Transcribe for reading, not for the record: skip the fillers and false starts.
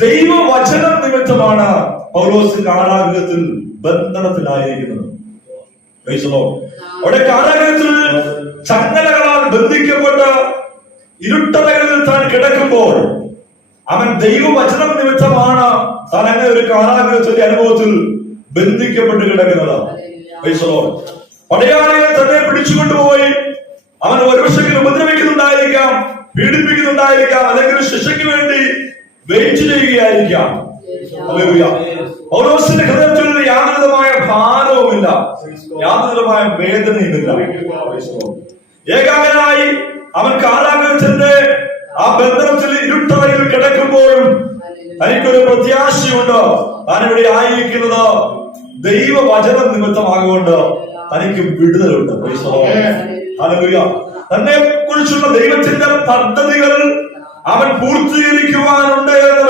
ദൈവവചനം നിമിത്തമാണ് പൗലോസ് കാരാഗൃഹത്തിൽ ബന്ധനത്തിലായിരിക്കുന്നത്. അവിടെ കാരാഗൃഹത്തിൽ ചങ്ങലകളാൽ ബന്ധിക്കപ്പെട്ട് ഇരുട്ടറകളിൽ താൻ കിടക്കുമ്പോൾ അവൻ ദൈവവചനം നിമിത്തമാണ് താൻ അങ്ങനെ ഒരു കാരാഗൃഹത്തിന്റെ അനുഭവത്തിൽ ബന്ധിക്കപ്പെട്ട് കിടക്കുന്നത്. പടയാളികൾ തന്നെ പിടിച്ചുകൊണ്ടുപോയി അവൻ ഒരുപക്ഷെ ഉപദ്രവിക്കുന്നുണ്ടായിരിക്കാം, പീഡിപ്പിക്കുന്നുണ്ടായിരിക്കാം, അല്ലെങ്കിൽ ശിക്ഷയ്ക്ക് വേണ്ടി വെയിറ്റ് ചെയ്യുകയായിരിക്കാം. പൗലോസിന്റെ ഹൃദയത്തിൽ യാതൊരുവിധമായ ഭാരവുമില്ല, യാതൊരുവിധമായ വേദനയുമില്ല. ഏകാഗ്രനായി അവൻ കാരാഗൃഹത്തിന്റെ ആ ബന്ധനത്തിൽ ഇരുട്ടറയിൽ കിടക്കുമ്പോഴും തനിക്കൊരു പ്രത്യാശയുണ്ട്. താനിവിടെ ആയിരിക്കുന്നത് ദൈവവചനം നിമിത്തമാകൊണ്ട് തനിക്ക് വിടുതലുണ്ട്. തന്നെ കുറിച്ചുള്ള ദൈവത്തിന്റെ പദ്ധതികൾ അവൻ പൂർത്തീകരിക്കുവാനുണ്ട് എന്ന്